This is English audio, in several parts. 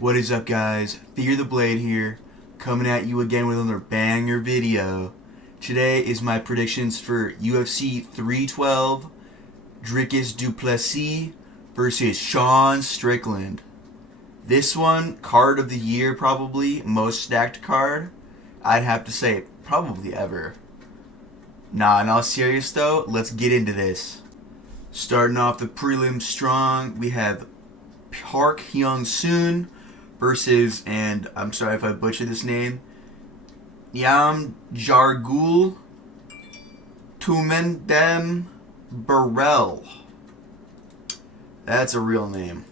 What is up, guys? Fear the Blade here, coming at you again with another banger video. Today is my predictions for UFC 312, Dricus du Plessis versus Sean Strickland. This one, card of the year probably, most stacked card, I'd have to say probably ever. Nah, in all serious though, let's get into this. Starting off the prelims strong, we have Park Hyung-soon versus, and I'm sorry if I butchered this name, Yam Jargul Tumendem Burrell. That's a real name.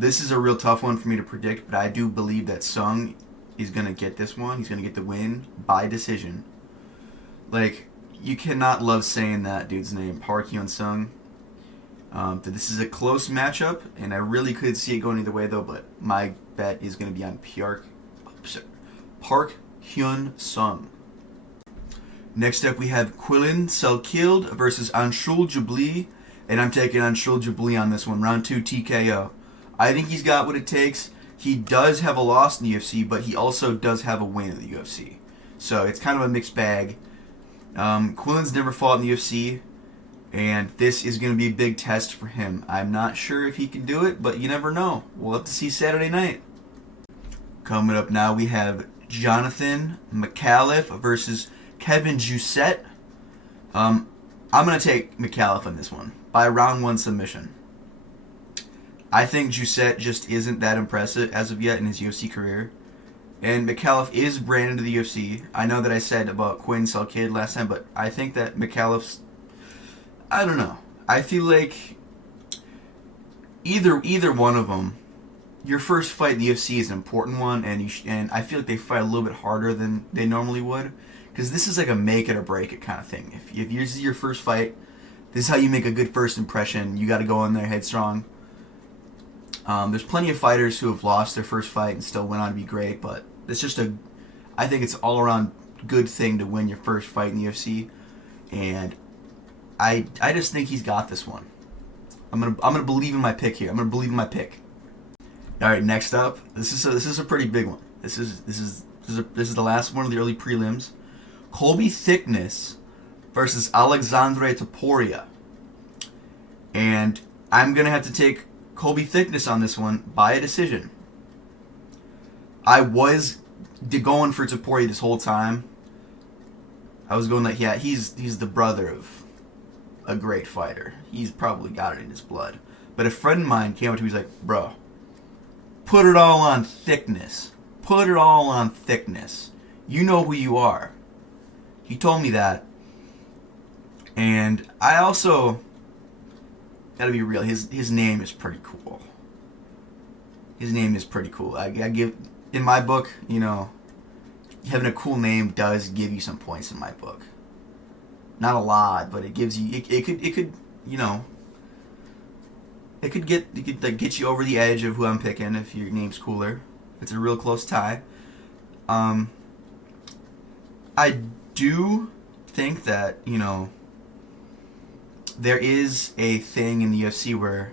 This is a real tough one for me to predict, but I do believe that Sung is going to get this one. He's going to get the win by decision. Like, you cannot love saying that dude's name, Park Hyun-sung. This is a close matchup, and I really could see it going either way, though, but my bet is going to be on Park Hyun-sung. Next up, we have Quillen Selkild versus Anshul Jabli, and I'm taking Anshul Jabli on this one, round 2 TKO. I think he's got what it takes. He does have a loss in the UFC, but he also does have a win in the UFC. So it's kind of a mixed bag. Quillen's never fought in the UFC, and this is going to be a big test for him. I'm not sure if he can do it, but you never know. We'll have to see Saturday night. Coming up now, we have Jonathan McAuliffe versus Kevin Jousset. I'm going to take McAuliffe on this one by round 1 submission. I think Jousset just isn't that impressive as of yet in his UFC career. And McAuliffe is branded to the UFC. I know that I said about Quinn Selkild last time, but I think that McAuliffe's, I don't know. I feel like either one of them, your first fight in the UFC is an important one, and I feel like they fight a little bit harder than they normally would, because this is like a make it or break it kind of thing. If this is your first fight, this is how you make a good first impression. You got to go in there headstrong. There's plenty of fighters who have lost their first fight and still went on to be great, but it's just I think it's an all-around good thing to win your first fight in the UFC, and I just think he's got this one. I'm gonna believe in my pick here. I'm gonna believe in my pick. All right, next up, this is a pretty big one. This is the last one of the early prelims. Colby Thickness versus Alexandre Topuria, and I'm gonna have to take Colby Thickness on this one by a decision. I was going for Topuria this whole time. I was going like, yeah, he's the brother of a great fighter. He's probably got it in his blood. But a friend of mine came up to me, he's like, bro, put it all on Thickness. Put it all on Thickness. You know who you are. He told me that. And I also gotta be real, his name is pretty cool. His name is pretty cool. I give, in my book, you know, having a cool name does give you some points in my book. Not a lot, but it gives you, it could you know, it could like get you over the edge of who I'm picking if your name's cooler. If it's a real close tie. I do think that, you know, there is a thing in the UFC where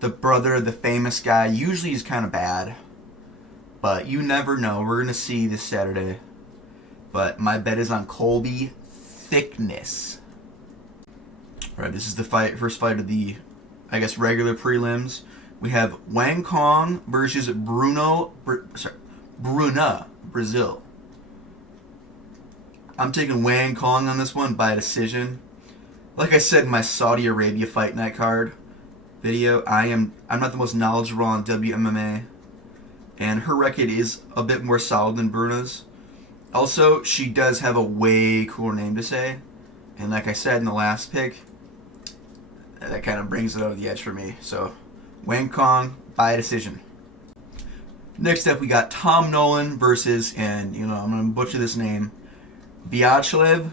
the brother of the famous guy usually is kind of bad, but you never know. We're going to see this Saturday. But my bet is on Colby Thickness. All right, this is the first fight of the, I guess, regular prelims. We have Wang Kong versus Bruna, Brazil. I'm taking Wang Kong on this one by decision. Like I said in my Saudi Arabia Fight Night card video, I'm not the most knowledgeable on WMMA, and her record is a bit more solid than Bruna's. Also, she does have a way cooler name to say, and like I said in the last pick, that kind of brings it over the edge for me. So, Wang Kong by decision. Next up, we got Tom Nolan versus, and you know, I'm going to butcher this name, Vyacheslav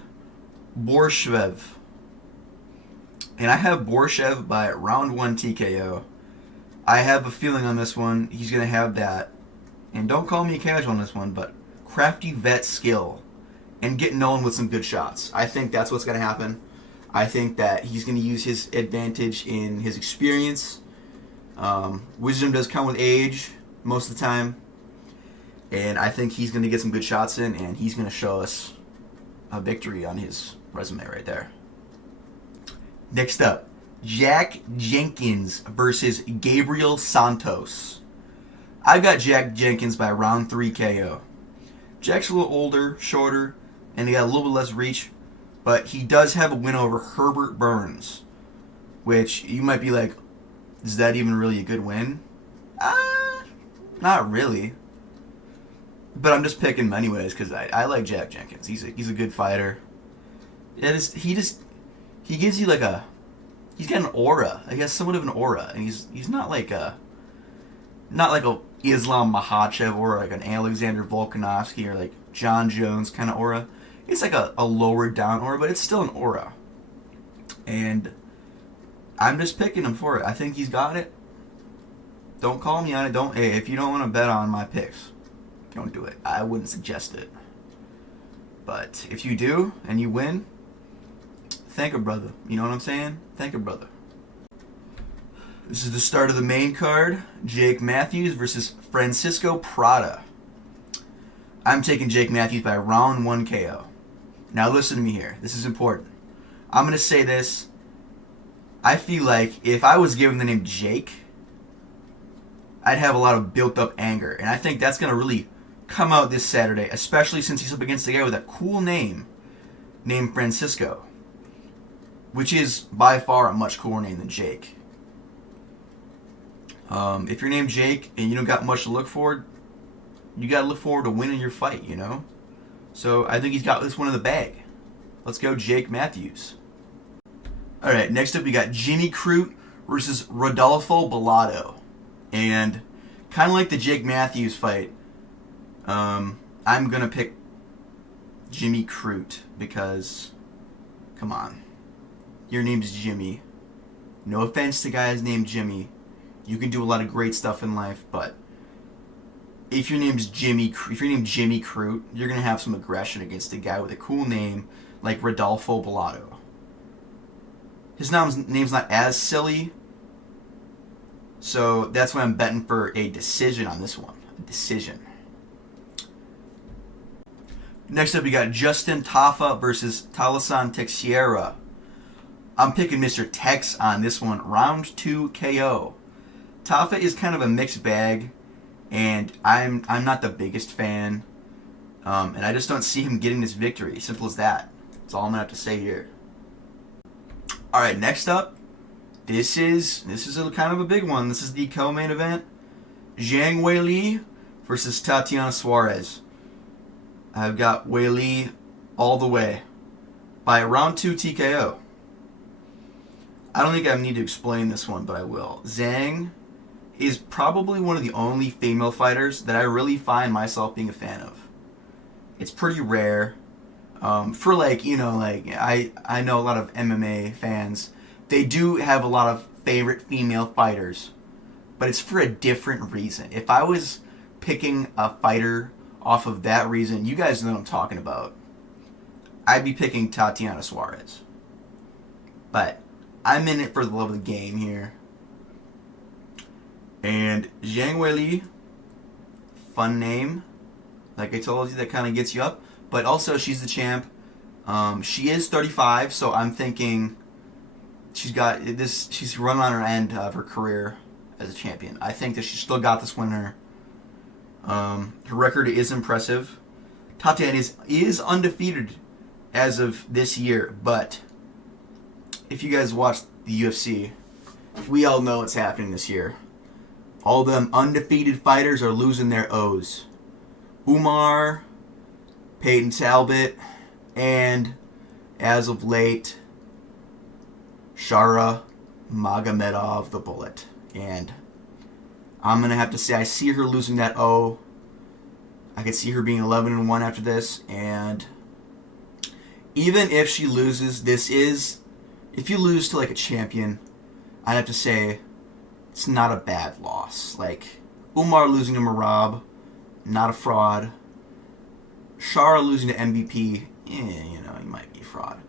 Borshev. And I have Borshev by round 1 TKO. I have a feeling on this one he's going to have that, and don't call me a casual on this one, but crafty vet skill and get Nolan with some good shots. I think that's what's going to happen. I think that he's going to use his advantage in his experience Wisdom does come with age most of the time, and I think he's going to get some good shots in, and he's going to show us a victory on his resume right there. Next up, Jack Jenkins versus Gabriel Santos. I've got Jack Jenkins by round 3 KO. Jack's a little older, shorter, and he got a little bit less reach, but he does have a win over Herbert Burns, which you might be like, is that even really a good win? Not really. But I'm just picking him anyways because I like Jack Jenkins. He's a good fighter. He gives you he's got an aura. I guess somewhat of an aura, and he's not like a Islam Makhachev or like an Alexander Volkanovski or like John Jones kind of aura. It's like a lower down aura, but it's still an aura. And I'm just picking him for it. I think he's got it. Don't call me on it. If you don't want to bet on my picks, don't do it. I wouldn't suggest it. But if you do and you win, thank a brother. You know what I'm saying? Thank a brother. This is the start of the main card. Jake Matthews versus Francisco Prada. I'm taking Jake Matthews by round 1 KO. Now listen to me here. This is important. I'm going to say this. I feel like if I was given the name Jake, I'd have a lot of built up anger. And I think that's going to really come out this Saturday, especially since he's up against a guy with a cool name named Francisco, which is by far a much cooler name than Jake. If you're named Jake and you don't got much to look forward, you got to look forward to winning your fight, you know? So I think he's got this one in the bag. Let's go Jake Matthews. All right, next up we got Jimmy Crute versus Rodolfo Bellato. And kind of like the Jake Matthews fight, I'm going to pick Jimmy Crute because, come on, your name's Jimmy. No offense to guys named Jimmy. You can do a lot of great stuff in life, but if your name's Jimmy Crute, you're going to have some aggression against a guy with a cool name like Rodolfo Bellato. His name's not as silly, so that's why I'm betting for a decision on this one. A decision. Next up, we got Justin Tafa versus Talasan Teixeira. I'm picking Mr. Tex on this one. Round 2 KO. Tafa is kind of a mixed bag, and I'm not the biggest fan, and I just don't see him getting this victory. Simple as that. That's all I'm gonna have to say here. All right, next up, this is a kind of a big one. This is the co-main event: Zhang Weili versus Tatiana Suarez. I've got Weili all the way by round 2 TKO. I don't think I need to explain this one, but I will. Zhang is probably one of the only female fighters that I really find myself being a fan of. It's pretty rare. For I know a lot of MMA fans. They do have a lot of favorite female fighters, but it's for a different reason. If I was picking a fighter off of that reason, you guys know what I'm talking about, I'd be picking Tatiana Suarez. But I'm in it for the love of the game here. And Zhang Weili, fun name. Like I told you, that kind of gets you up. But also, she's the champ. She is 35, so I'm thinking she's got this. She's run on her end of her career as a champion. I think that she's still got this winner. Her record is impressive. Tatiana is undefeated as of this year, but if you guys watch the UFC, we all know what's happening this year. All them undefeated fighters are losing their O's. Umar, Peyton Talbot, and as of late, Shara Magomedov the Bullet. And I'm going to have to say I see her losing that O. I could see her being 11-1 after this. And even if she loses, if you lose to like a champion, I'd have to say it's not a bad loss. Like Umar losing to Marab, not a fraud. Shara losing to MVP, you might be a fraud.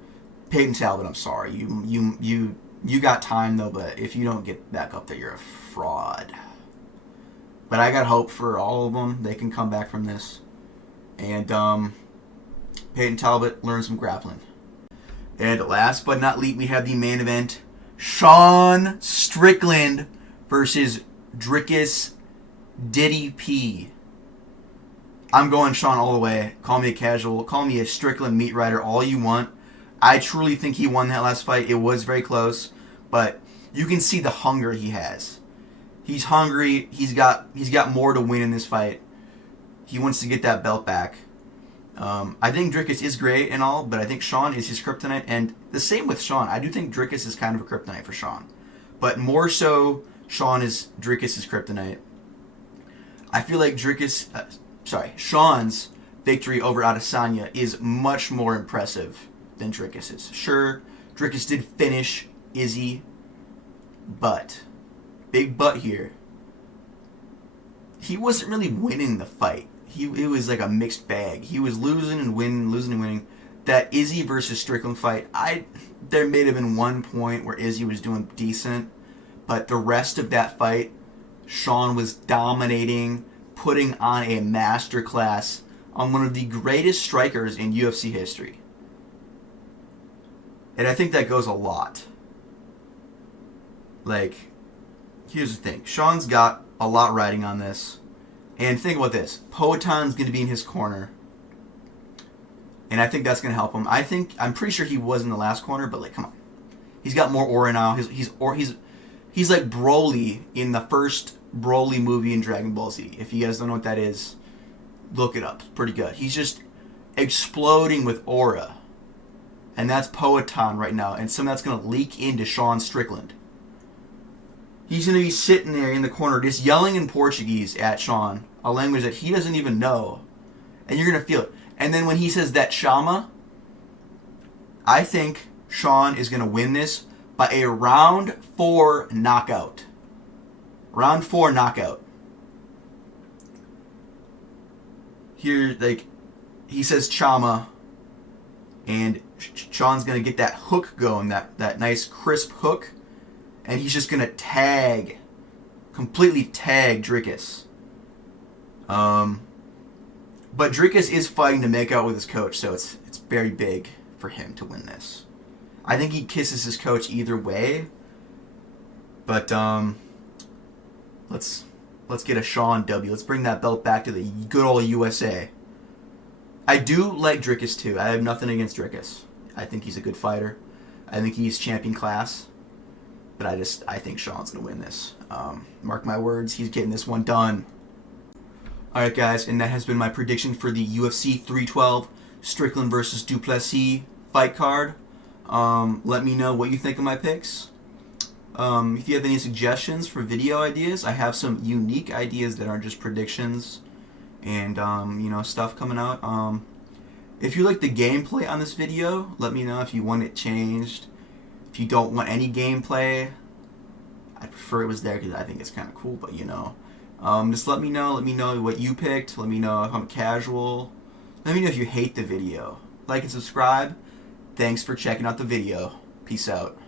Peyton Talbot, I'm sorry, you You got time though, but if you don't get back up there, you're a fraud. But I got hope for all of them. They can come back from this. And Peyton Talbot learns some grappling. And last but not least, we have the main event: Sean Strickland versus Dricus Diddy P. I'm going Sean all the way. Call me a casual. Call me a Strickland meat rider. All you want. I truly think he won that last fight. It was very close, but you can see the hunger he has. He's hungry. He's got more to win in this fight. He wants to get that belt back. I think Dricus is great and all, but I think Sean is his kryptonite. And the same with Sean. I do think Dricus is kind of a kryptonite for Sean. But more so, Sean is Dricus' kryptonite. I feel like Sean's victory over Adesanya is much more impressive than Dricus's. Sure, Dricus did finish Izzy, but, big but here, he wasn't really winning the fight. It was like a mixed bag. He was losing and winning, losing and winning. That Izzy versus Strickland fight, there may have been one point where Izzy was doing decent, but the rest of that fight, Sean was dominating, putting on a masterclass on one of the greatest strikers in UFC history. And I think that goes a lot. Like, here's the thing. Sean's got a lot riding on this. And think about this. Poaton's going to be in his corner. And I think that's going to help him. I'm pretty sure he was in the last corner, but like, come on. He's got more aura now. He's like Broly in the first Broly movie in Dragon Ball Z. If you guys don't know what that is, look it up. It's pretty good. He's just exploding with aura. And that's Poaton right now. And some of that's going to leak into Sean Strickland. He's going to be sitting there in the corner just yelling in Portuguese at Sean, a language that he doesn't even know. And you're going to feel it. And then when he says that Shama, I think Sean is going to win this by a round 4 knockout. Round 4 knockout. Here, like, he says Chama, and Sean's going to get that hook going, that nice crisp hook, and he's just going to completely tag Dricus. But Dricus is fighting to make out with his coach, so it's very big for him to win this. I think he kisses his coach either way, but let's get a Sean W. Let's bring that belt back to the good old USA. I do like Dricus too. I have nothing against Dricus. I think he's a good fighter. I think he's champion class. But I think Sean's going to win this. Mark my words, he's getting this one done. Alright guys, and that has been my prediction for the UFC 312 Strickland versus Du Plessis fight card. Let me know what you think of my picks. If you have any suggestions for video ideas, I have some unique ideas that aren't just predictions and stuff coming out. If you like the gameplay on this video, let me know if you want it changed. If you don't want any gameplay, I prefer it was there because I think it's kind of cool, but just let me know. Let me know what you picked. Let me know if I'm casual. Let me know if you hate the video. Like and subscribe. Thanks for checking out the video. Peace out.